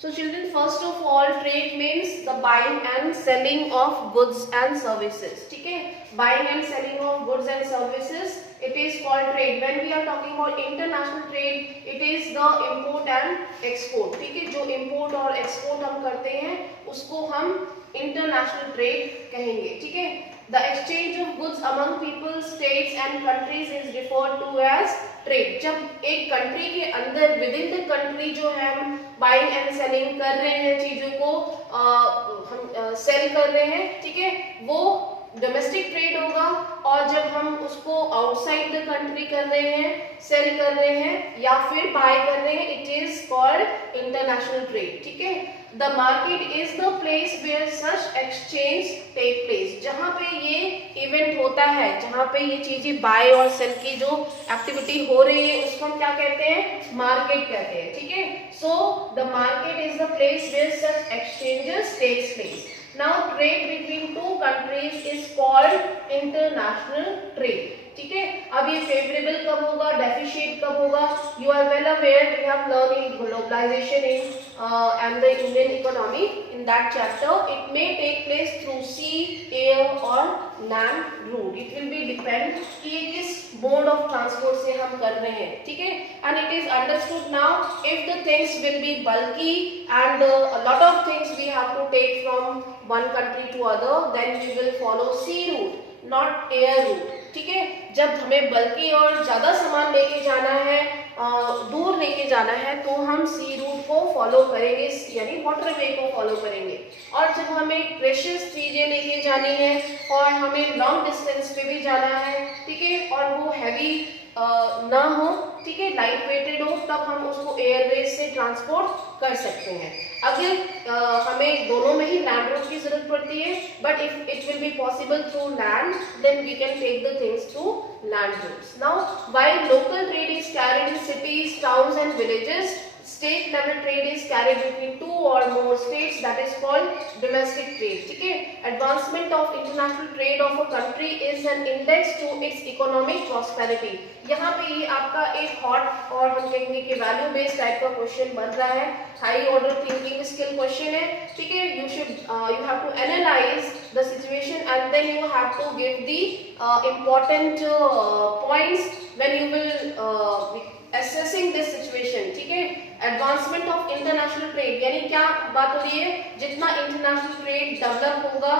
So children, first of all, trade means the buying and selling of goods and services. ठीक है, buying and selling of goods and services, it is called trade. When we are talking about international trade, it is the import and export. ठीक है, जो import और export हम करते हैं उसको हम international trade कहेंगे. ठीक है, the exchange of goods among people, states and countries is referred to as trade. जब एक कंट्री के अंदर विद इन द कंट्री जो है हम बाइंग एंड सेलिंग कर रहे हैं, चीजों को हम सेल कर रहे हैं, ठीक है, वो डोमेस्टिक ट्रेड होगा. और जब हम उसको आउटसाइड द कंट्री कर रहे हैं, सेल कर रहे हैं या फिर बाय कर रहे हैं, it is called international trade. ठीक है, the market is the place where such exchange take place. जहां पे ये इवेंट होता है, जहां पे ये चीजें बाय और सेल की जो एक्टिविटी हो रही है, उसको हम क्या कहते हैं? मार्केट कहते हैं. ठीक है, so the market is the place where such exchanges takes place. Now trade between two countries is called international trade. ठीक है, अब ये फेवरेबल कब होगा, डेफिशिएट कब होगा? You are well aware, we have learned in globalization and the Indian economy in that chapter. It may take place through sea, air or land route. It will be depend कि ये किस mode of transport से हम कर रहे हैं. ठीक है, and it is understood now if the things will be bulky and a lot of things we have to take from one country to other, then we will follow sea route, not air route. ठीक है, जब हमें बल्कि और ज्यादा सामान लेके जाना है, दूर लेके जाना है, तो हम सी रूट को फॉलो करेंगे, यानी वाटरवे को फॉलो करेंगे. और जब हमें प्रेशियस चीजें लेके जानी है और हमें लॉन्ग डिस्टेंस पे भी जाना है, ठीक है, और वो हैवी ना हो, ठीक है, लाइट वेटेड हो, तब हम उसको एयरवेज से ट्रांसपोर्ट कर सकते हैं. अगर हमें दोनों में ही लैंड रूट की जरूरत पड़ती है, but if it will be possible through land, then we can take the things through land routes. Now while local trade is carried in cities, towns and villages, state level trade is carried between two or more states, that is called domestic trade. ठीक है, advancement of international trade of a country is an index to its economic prosperity. यहाँ पे ये आपका एक hot और हम कहेंगे कि वैल्यू बेस्ड टाइप का क्वेश्चन बन रहा है, high order thinking skill question है. ठीक है, you have to analyze the situation and then you have to give the important points when you will assessing this situation. ठीक है, एडवांसमेंट ऑफ इंटरनेशनल ट्रेड यानी क्या बात हो रही है? जितना इंटरनेशनल ट्रेड डेवलप होगा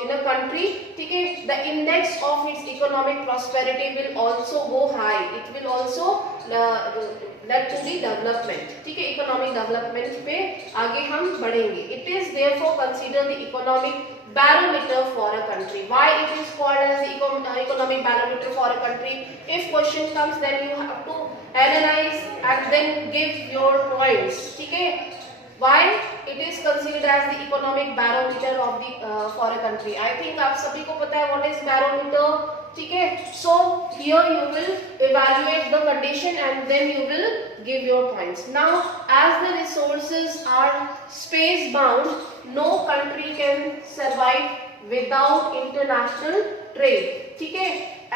इन अ कंट्री, ठीक है, the index of its economic prosperity will also go high. It will also lead to the development. ठीक है, इकोनॉमिक डेवलपमेंट पे आगे हम बढ़ेंगे. It is therefore consider the economic barometer for a country. Why it is called as the economic barometer for a country? If question comes, then you have to analyze and then give your points. ठीक है, why it is considered as the economic barometer of the for a country? I think आप सभी को पता है what is barometer. ठीक है, so here you will evaluate the condition and then you will give your points. Now as the resources are space bound, no country can survive without international trade. ठीक है,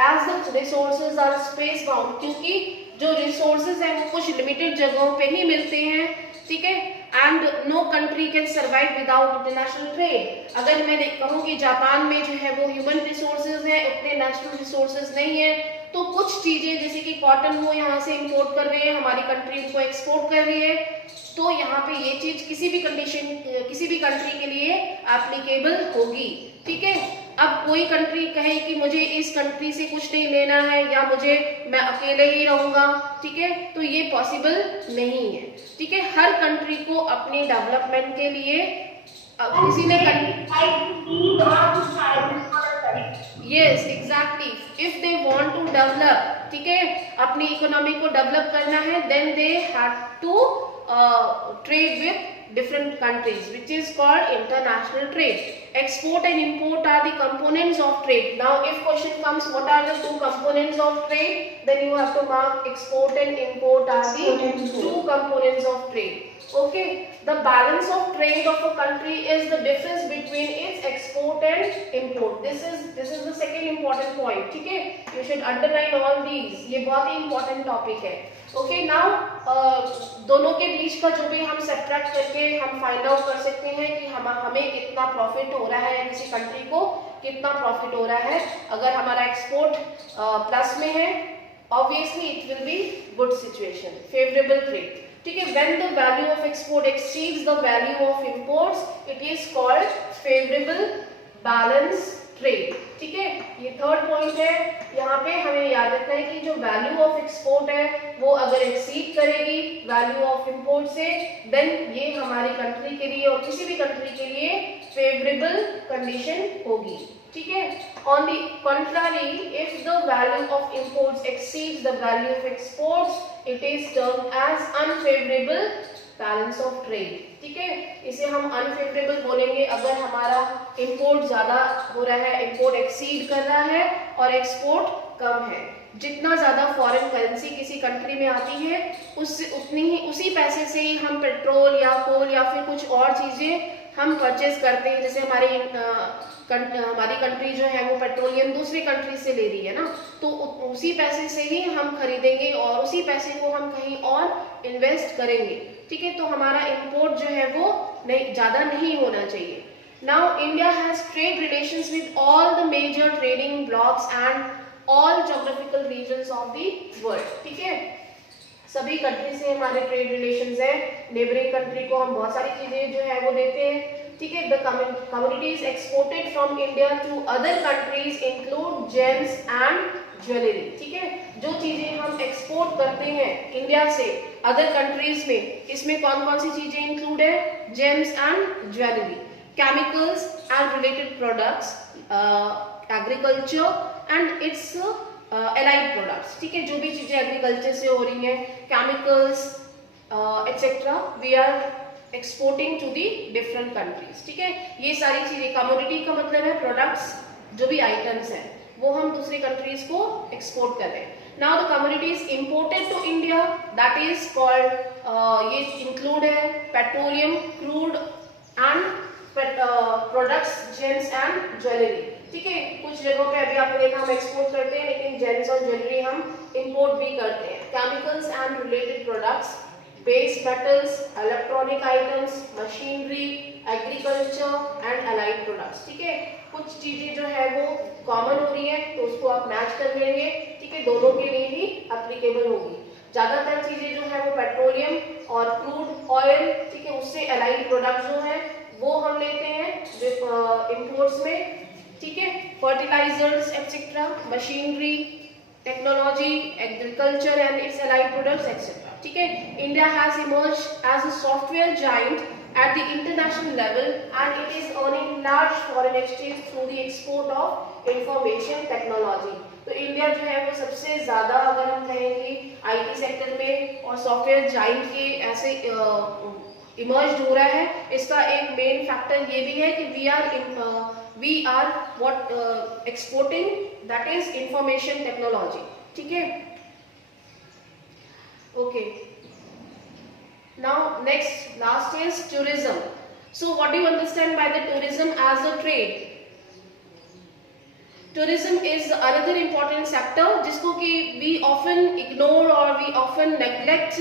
as the resources are space bound, क्योंकि जो resources हैं वो कुछ limited जगहों पे ही मिलते हैं. ठीक है, and no country can survive without international trade. अगर मैं कहूँ कि जापान में जो है वो ह्यूमन रिसोर्सेज है, उतने नेचुरल रिसोर्सेज नहीं है, तो कुछ चीजें जैसे कि कॉटन वो यहाँ से इंपोर्ट कर रहे हैं, हमारी कंट्री को एक्सपोर्ट कर रही है, तो यहाँ पे ये चीज किसी भी कंडीशन, किसी भी कंट्री के लिए एप्लीकेबल होगी. ठीक है, अब कोई कंट्री कहे कि मुझे इस कंट्री से कुछ नहीं लेना है या मैं अकेले ही रहूंगा, ठीक है, तो ये पॉसिबल नहीं है. ठीक है, हर कंट्री को अपने डेवलपमेंट के लिए किसी ने yes exactly, if they want to develop, ठीक है, अपनी इकोनॉमी को डेवलप करना है, then they have to trade with different countries, which is called international trade. Export and import are the components of trade. Now if question comes what are the two components of trade, then you have to mark export and import are the two components of trade. Okay, the balance of trade of a country is the difference between its export and import. This is the second important point. ठीक है, you should underline all these. ये बहुत ही important topic है. Okay, now दोनों के बीच का जो भी हम सब्ट्रैक्ट करके हम फाइंड आउट कर सकते हैं कि हमें कितना प्रॉफिट हो रहा है, किसी कंट्री को कितना प्रॉफिट हो रहा है. अगर हमारा एक्सपोर्ट प्लस में है, obviously it will be good situation, favorable trade. ठीक है, when the value of export exceeds the value of imports, it is called favorable balance trade. ठीक है, ये थर्ड पॉइंट है. यहाँ पे हमें याद रखना है कि जो वैल्यू ऑफ एक्सपोर्ट है वो अगर एक्सीड करेगी वैल्यू ऑफ इंपोर्ट से, देन ये हमारी कंट्री के लिए और किसी भी कंट्री के लिए फेवरेबल कंडीशन होगी. ठीक है. On the contrary, if the value of imports exceeds the value of exports, it is termed as unfavorable balance of trade. ठीक है, इसे हम अनफेवरेबल बोलेंगे अगर हमारा इंपोर्ट ज्यादा हो रहा है, इंपोर्ट एक्सीड कर रहा है और एक्सपोर्ट कम है. जितना ज्यादा फॉरेन करेंसी किसी कंट्री में आती है उससे उसी पैसे से ही हम पेट्रोल या कोल या फिर कुछ और चीजें हम परचेज करते हैं. जैसे हमारी कंट्री जो है वो पेट्रोलियम दूसरी कंट्री से ले रही है ना, तो उसी पैसे से ही हम खरीदेंगे और उसी पैसे को हम कहीं और इन्वेस्ट करेंगे. ठीक है, तो हमारा इंपोर्ट जो है वो ज्यादा नहीं होना चाहिए. Now India has trade relations with all the major trading blocks and all geographical regions of the world. ठीक है, सभी कंट्री से हमारे ट्रेड रिलेशंस है. नेबरिंग कंट्री को हम बहुत सारी चीजें जो है वो देते हैं. ठीक है, the commodities exported from India to other countries include gems and jewellery. ठीक है, जो चीजें हम एक्सपोर्ट करते हैं इंडिया से अदर कंट्रीज में, इसमें कौन कौन सी चीजें इंक्लूड है? James and jewellery, chemicals and related products, agriculture and it's allied products. ठीक है, जो भी चीजें एग्रीकल्चर से हो रही हैं, chemicals etcetera, we are exporting to the different countries. ठीक है, ये सारी चीजें, कमोडिटी का मतलब है प्रोडक्ट्स, जो भी आइटम्स हैं वो हम दूसरी कंट्रीज को एक्सपोर्ट कर रहे हैं. Now the commodities imported to India, that is called, ये इंक्लूड है petroleum, crude and products, gems and jewellery. ठीक है, कुछ जगहों पे अभी आपने देखा हम एक्सपोर्ट करते हैं, लेकिन जेम्स और ज्वेलरी हम इंपोर्ट भी करते हैं. Chemicals and related products, base metals, electronic items, machinery, agriculture and allied products. ठीक है, कुछ चीजें जो है वो कॉमन हो रही है तो उसको आप मैच कर लेंगे. ठीक है, दोनों के लिए ही एप्लीकेबल होगी. ज्यादातर चीजें जो है वो पेट्रोलियम और क्रूड ऑयल, ठीक है, उससे अलाइड प्रोडक्ट जो है वो हम लेते हैं इंपोर्ट्स में. ठीक है, fertilisers etcetera, machinery, technology, agriculture and its allied products etcetera. ठीक है, India has emerged as a software giant at the international level and it is earning large foreign exchange through the export of information technology. तो India जो है वो सबसे ज्यादा, अगर हम कहेंगे आईटी सेक्टर में और सॉफ्टवेयर जायंट के ऐसे इमर्ज हो रहा है, इसका एक मेन फैक्टर ये भी है कि we are what exporting, that is information technology. ठीक है, okay. Now last is tourism. So what do you understand by the tourism as a trade? Tourism is another important sector जिसको कि we often ignore or we often neglect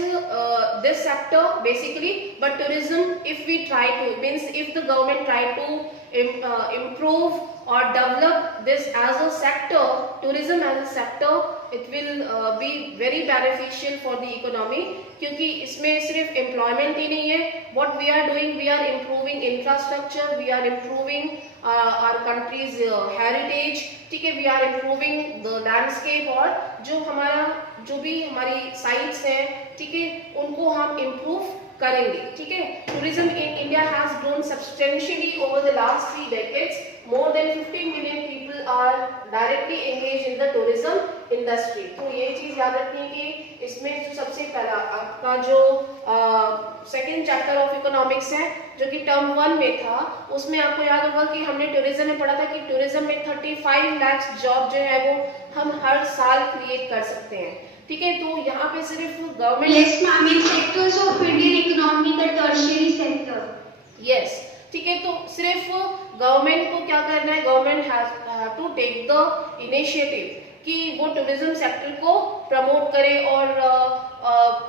this sector basically. But tourism, if we try to, means if the government try to improve or develop this as a sector, tourism as a sector, it will be very beneficial for the economy. क्योंकि इसमें सिर्फ employment ही नहीं है. What we are doing, we are improving infrastructure, we are improving our country's heritage. ठीक है, we are improving the landscape और जो भी हमारी sites हैं, ठीक है, उनको हम improve करेंगे. ठीक है, tourism in India has grown substantially over the last 3 decades. More than 15 million people are directly engaged in the tourism industry. तो ये चीज याद रखनी कि इसमें जो सबसे पहला आपका जो सेकंड चैप्टर ऑफ इकोनॉमिक्स है जो कि टर्म 1 में था, उसमें आपको याद होगा कि हमने टूरिज्म में पढ़ा था कि टूरिज्म में 35 लाख जॉब जो है वो हम हर साल क्रिएट कर सकते हैं। ठीक है, तो यहाँ पे सिर्फ government sectors of Indian economy the tertiary sector. Yes, ठीक है, तो सिर्फ गवर्नमेंट को क्या करना है, government have to take the initiative कि वो टूरिज्म सेक्टर को प्रमोट करे और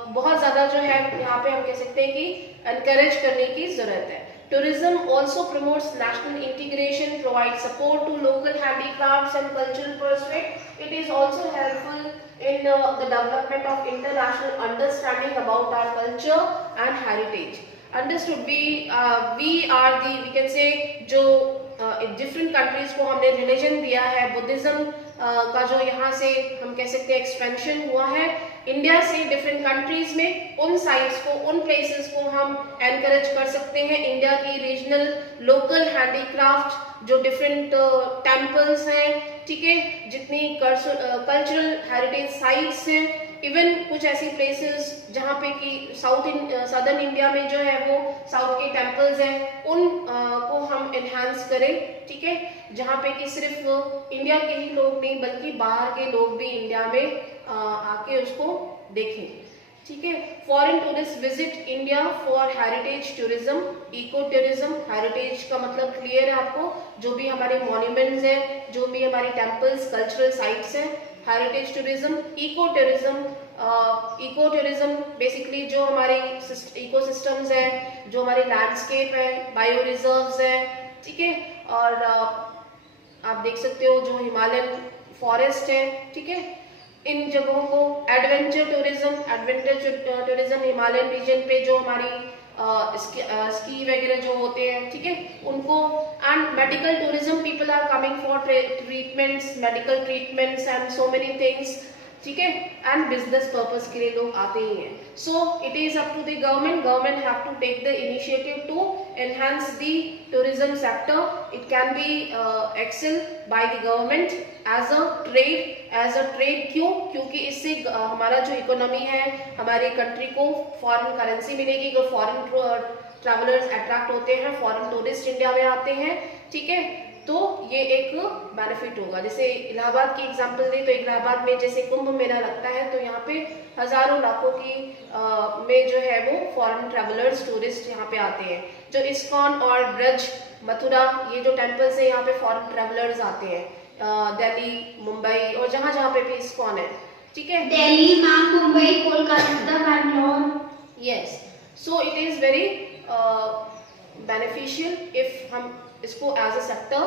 बहुत ज्यादा जो है यहाँ पे हम कह सकते हैं कि एनकरेज करने की जरूरत है। Tourism also promotes national integration, provides support to local handicrafts and cultural pursuit. It is also helpful in the development of international understanding about our culture and heritage. Understood? We can say जो different countries को हमने religion दिया है, Buddhism का जो यहाँ से हम कह सकते हैं एक्सपेंशन हुआ है इंडिया से डिफरेंट कंट्रीज में, उन साइट्स को, उन प्लेसेस को हम एनकरेज कर सकते हैं। इंडिया की रीजनल लोकल हैंडीक्राफ्ट जो डिफरेंट टेम्पल्स हैं, ठीक है, जितनी कल्चरल हेरिटेज साइट्स हैं, इवन कुछ ऐसी प्लेसेस जहाँ पे कि सदर्न इंडिया में जो है वो साउथ के टेम्पल्स हैं, उन को हम एनहांस करें। ठीक है, जहाँ पे कि सिर्फ इंडिया के ही लोग नहीं बल्कि बाहर के लोग भी इंडिया में आके उसको देखें। ठीक है, foreign tourist visit India for heritage tourism, eco tourism. Heritage का मतलब क्लियर है आपको, जो भी हमारे मॉन्यूमेंट्स हैं, जो भी हमारी टेम्पल्स, कल्चरल साइट्स हैं, heritage tourism. Eco tourism basically जो हमारी इकोसिस्टम्स हैं, जो हमारे लैंडस्केप है, बायो रिजर्व्स हैं, ठीक है, और आप देख सकते हो जो हिमालयन फॉरेस्ट है, ठीक है, इन जगहों को। एडवेंचर टूरिज्म हिमालयन रीजन पे जो हमारी स्की वगैरह जो होते हैं, ठीक है, उनको। And medical tourism, people are coming for treatments, medical treatments and so many things, ठीक है, एंड बिजनेस पर्पस के लिए लोग आते ही हैं। So it is up to the government have to take the initiative to enhance the tourism sector. It can be excel by the government as a trade. क्योंकि इससे हमारा जो इकोनॉमी है, हमारे कंट्री को फॉरेन करेंसी मिलेगी, जो foreign travellers attract होते हैं, फॉरेन टूरिस्ट इंडिया में आते हैं, ठीक है, तो ये एक बेनिफिट होगा। जैसे इलाहाबाद की एग्जांपल दें तो इलाहाबाद में जैसे कुंभ मेला लगता है, तो यहाँ पे हजारों लाखों की में जो है वो फॉरेन ट्रैवलर्स टूरिस्ट यहाँ पे आते हैं। जो इस्कॉन और ब्रज, मथुरा, ये जो टेम्पल्स है, यहाँ पे फॉरेन ट्रैवलर्स आते हैं। दिल्ली, मुंबई और जहाँ जहाँ पे भी इस्कॉन है, ठीक है, Delhi, Mumbai, Kolkata, Bangalore. Yes, so it is very beneficial if हम इसको एज अ सेक्टर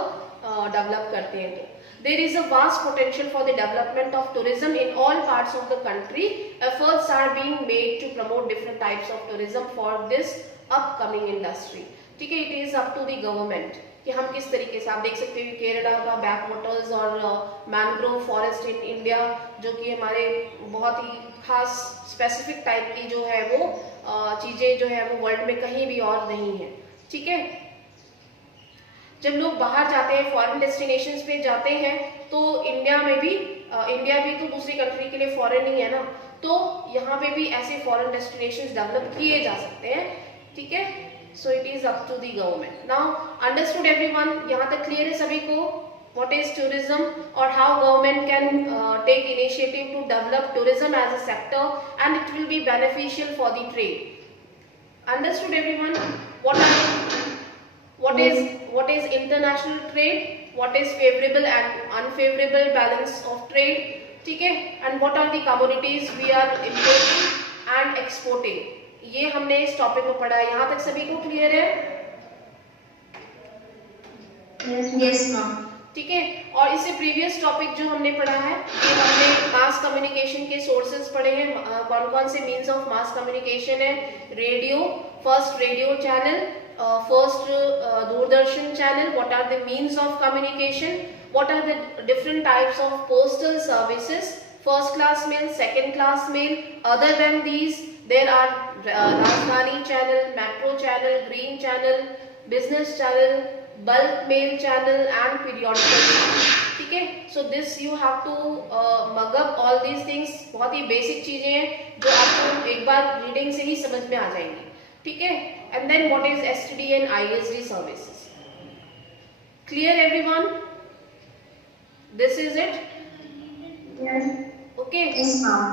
डेवलप करते हैं। तो there is a vast potential for the development of tourism in all parts of the country. Efforts are being made to promote different types of tourism for this upcoming industry. ठीक है, it is up to the government कि हम किस तरीके से, आप देख सकते हैं केरला का बैक वाटर्स और मैंग्रोव फॉरेस्ट इन इंडिया, जो कि हमारे बहुत ही खास स्पेसिफिक टाइप की जो है वो चीजें जो है वो वर्ल्ड में कहीं भी और नहीं है। ठीक है, जब लोग बाहर जाते हैं, फॉरेन डेस्टिनेशंस पे जाते हैं, तो इंडिया भी तो दूसरी कंट्री के लिए फॉरेन ही है ना, तो यहाँ पे भी ऐसे फॉरेन डेस्टिनेशंस डेवलप किए जा सकते हैं। ठीक है, so it is up to the government. Now understood everyone, यहाँ तक क्लियर है सभी को what is tourism or how government can take initiative to develop tourism as a sector, and it will be beneficial for the trade. Understood everyone? What is international trade, what is favorable and unfavorable balance of trade, ठीक है, and what are the commodities we are importing and exporting, ये हमने इस topic में पढ़ा है। यहाँ तक सभी को क्लियर है? Yes ma'am। ठीक है, और इससे प्रीवियस टॉपिक जो हमने पढ़ा है, ये हमने मास कम्युनिकेशन के सोर्सेज पढ़े हैं। कौन कौन से मीन्स ऑफ मास कम्युनिकेशन है? Radio, first radio channel, first Doordarshan channel. What are the means of communication? What are the different types of postal services? First class mail, second class mail. Other than these there are Rajdhani channel, metro channel, green channel, business channel, bulk mail channel and periodical ठीक है. So this you have to mug up all these things. बहुत ही basic चीजें हैं जो आपको एक बार reading से ही समझ में आ जाएंगी. ठीक है. And then what is STD and ISD services. Clear everyone? This is it. Yes. Okay. Yes, ma'am.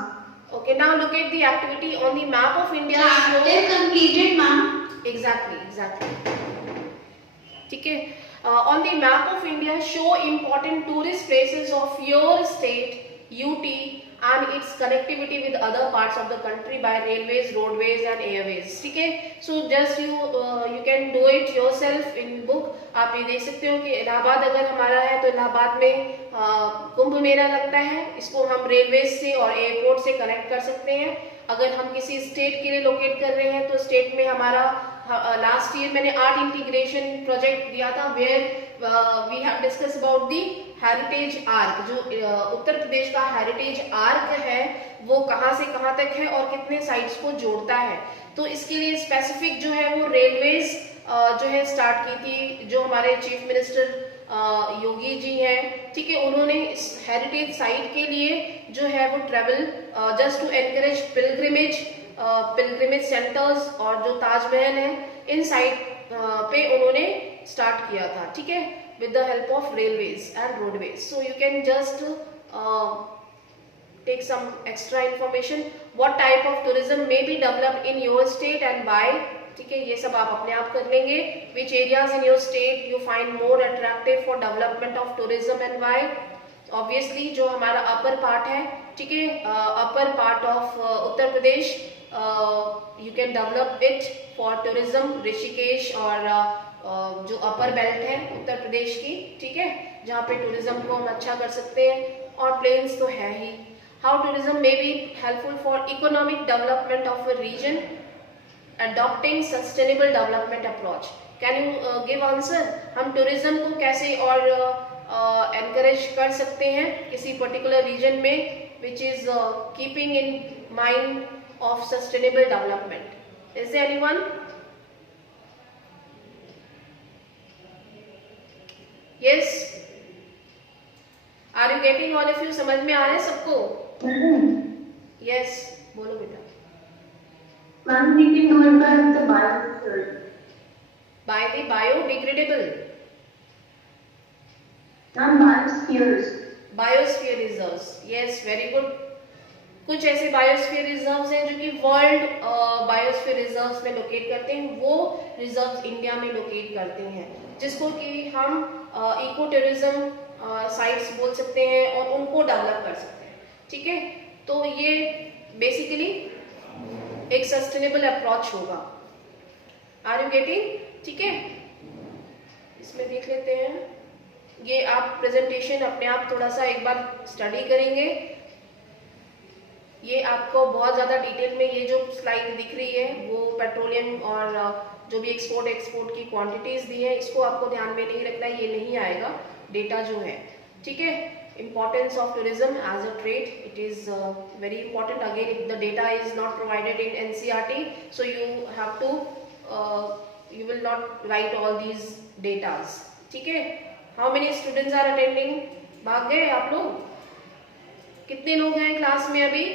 Okay, now look at the activity on the map of India. Chapter completed, ma'am. Exactly. ठीक है. On the map of India, show important tourist places of your state, UT, and its connectivity with other parts of the country by railways, roadways, and airways. ठीक है. So just you can do it yourself in book. आप ये देख सकते हो कि इलाहाबाद अगर हमारा है तो इलाहाबाद में कुंभ मेला लगता है. इसको हम रेलवे से और एयरपोर्ट से कनेक्ट कर सकते हैं. अगर हम किसी स्टेट के लिए लोकेट कर रहे हैं तो स्टेट में हमारा लास्ट ईयर मैंने आर्ट इंटीग्रेशन प्रोजेक्ट दिया था where we have discuss about the heritage arc. जो उत्तर प्रदेश का हेरिटेज आर्क है वो कहाँ से कहाँ तक है और कितने साइट्स को जोड़ता है. तो इसके लिए स्पेसिफिक जो है वो रेलवेज जो है स्टार्ट की थी. जो हमारे चीफ मिनिस्टर योगी जी हैं, ठीक है, उन्होंने इस हेरिटेज साइट के लिए जो है वो travel just to encourage pilgrimage centres और जो ताजमहल है इन साइट पे उन्होंने स्टार्ट किया था. ठीक है, with the help of railways and roadways. So you can just take some extra information. What type of tourism may be developed in your state and why. ठीक है, ये सब आप अपने आप कर लेंगे. Which areas in your state you find more attractive for development of tourism and why. Obviously जो हमारा अपर पार्ट है, ठीक है, upper part of Uttar Pradesh, you can develop it for tourism. Rishikesh और जो अपर बेल्ट है उत्तर प्रदेश की, ठीक है, जहाँ पे टूरिज्म को हम अच्छा कर सकते हैं. और प्लेन्स तो है ही. How tourism may be helpful for economic development of a region. Adopting sustainable development approach. Can you give answer. हम टूरिज्म को कैसे और एनकरेज कर सकते हैं किसी पर्टिकुलर रीजन में which is keeping in mind of sustainable development. Is there anyone? Yes. Are you getting all of you? समझ में आ रहा है सबको? Yes. बोलो बेटा. Ma'am, we can do it by the biosphere. By the biodegradable. Ma'am, biospheres. Biosphere reserves. Yes, very good. कुछ ऐसे biosphere reserves हैं जो कि वर्ल्ड बायोस्फीयर रिजर्व्स में लोकेट करते हैं. वो रिजर्व्स इंडिया में लोकेट करते हैं जिसको कि हम इको टूरिज्म साइट्स बोल सकते हैं और उनको डेवलप कर सकते हैं. ठीक है, तो ये बेसिकली एक सस्टेनेबल अप्रोच होगा. Are you getting? ठीक है, इसमें देख लेते हैं. ये आप प्रेजेंटेशन अपने आप थोड़ा सा एक बार स्टडी करेंगे. ये आपको बहुत ज़्यादा डिटेल में ये जो स्लाइड दिख रही है वो पेट्रोलियम और जो भी एक्सपोर्ट की क्वांटिटीज़ दी है इसको आपको ध्यान में नहीं रखना है. ये नहीं आएगा डेटा जो है. ठीक है, importance of tourism as a trade, it is very important. Again, if the data is not provided in NCERT, so you have to you will not write all these datas. ठीक है, how many students are attending? भाग गए आप लोग? कितने लोग हैं class में अभी?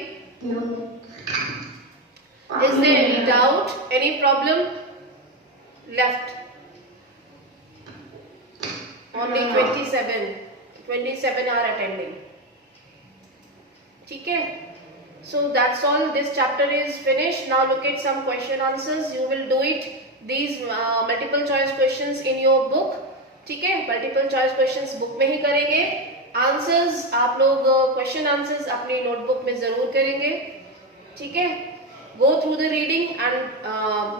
Is there any doubt, any problem left? Only 27 are attending. ठीक है, so that's all. This chapter is finished. Now look at some question answers. You will do it. These multiple choice questions in your book. ठीक है, multiple choice questions book में ही करेंगे. Answers आप लोग question answers अपनी notebook में जरूर करेंगे. ठीक है, go through the reading and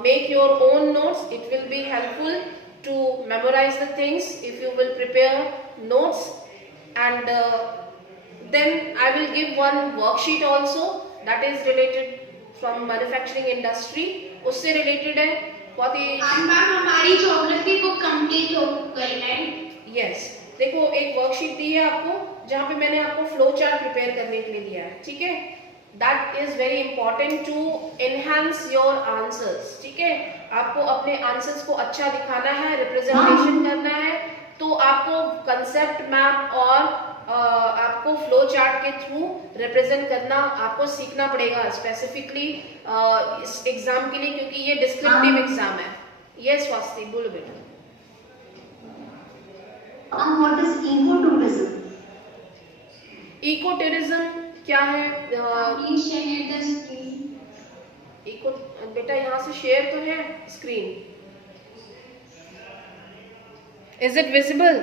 make your own notes. It will be helpful to memorise the things if you will prepare notes. And then I will give one worksheet also that is related from manufacturing industry. उससे related है बहुत ही. हमारी geography book complete हो गई है. Yes, देखो एक worksheet दी है आपको जहाँ पे मैंने आपको फ्लो चार्ट प्रिपेयर करने के लिए दिया है. ठीक है, that is very important to enhance your answers. ठीक है, आपको अपने आंसर्स को अच्छा दिखाना है, रिप्रेजेंटेशन करना है, तो आपको कंसेप्ट मैप और आपको फ्लो चार्ट के थ्रू रिप्रेजेंट करना आपको सीखना पड़ेगा स्पेसिफिकली इस एग्जाम के लिए, क्योंकि ये डिस्क्रिप्टिव एग्जाम है। ये स्वास्थ्य बोलो बेटा। What is ecotourism? Ecotourism क्या है? Please share the screen. Eco बेटा यहाँ से शेयर तो है स्क्रीन। Is it visible?